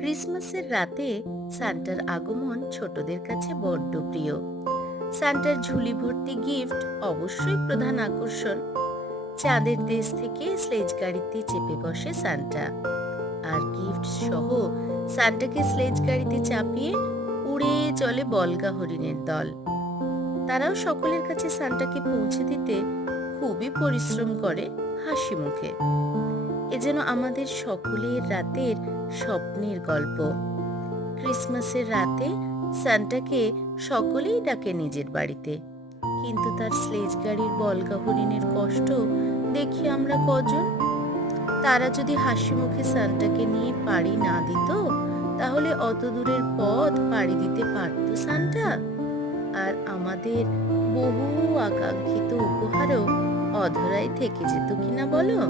ক্রিসমাসের রাতে সান্টার আগমন ছোটদের কাছে বড্ড প্রিয়। সান্টার ঝুলি ভর্তি গিফট অবশ্যই প্রধান আকর্ষণ। চাঁদের দেশ থেকে স্লেজ গাড়িতে চেপে বসে সান্টা, আর গিফট সহ সান্টাকে স্লেজ গাড়িতে চাপিয়ে উড়ে চলে বলগা হরিণের দল। তারাও সকলের কাছে সান্টাকে পৌঁছে দিতে খুবই পরিশ্রম করে, হাসি মুখে। এ যেন আমাদের সকলের রাতের স্বপ্নের গল্প। ক্রিসমাসের রাতে সান্টাকে সকলেই ডাকে নিজের বাড়িতে, কিন্তু তার স্লেজ গাড়ির বলগা হরিণের কষ্ট দেখি আমরা কজন। তারা যদি হাসি মুখে সান্টাকে নিয়ে পাড়ি না দিত, তাহলে অত দূরের পথ পাড়ি দিতে পারত সান্টা, আর আমাদের বহু আকাঙ্ক্ষিত উপহারও অধরাই থেকে যেত কিনা বলো।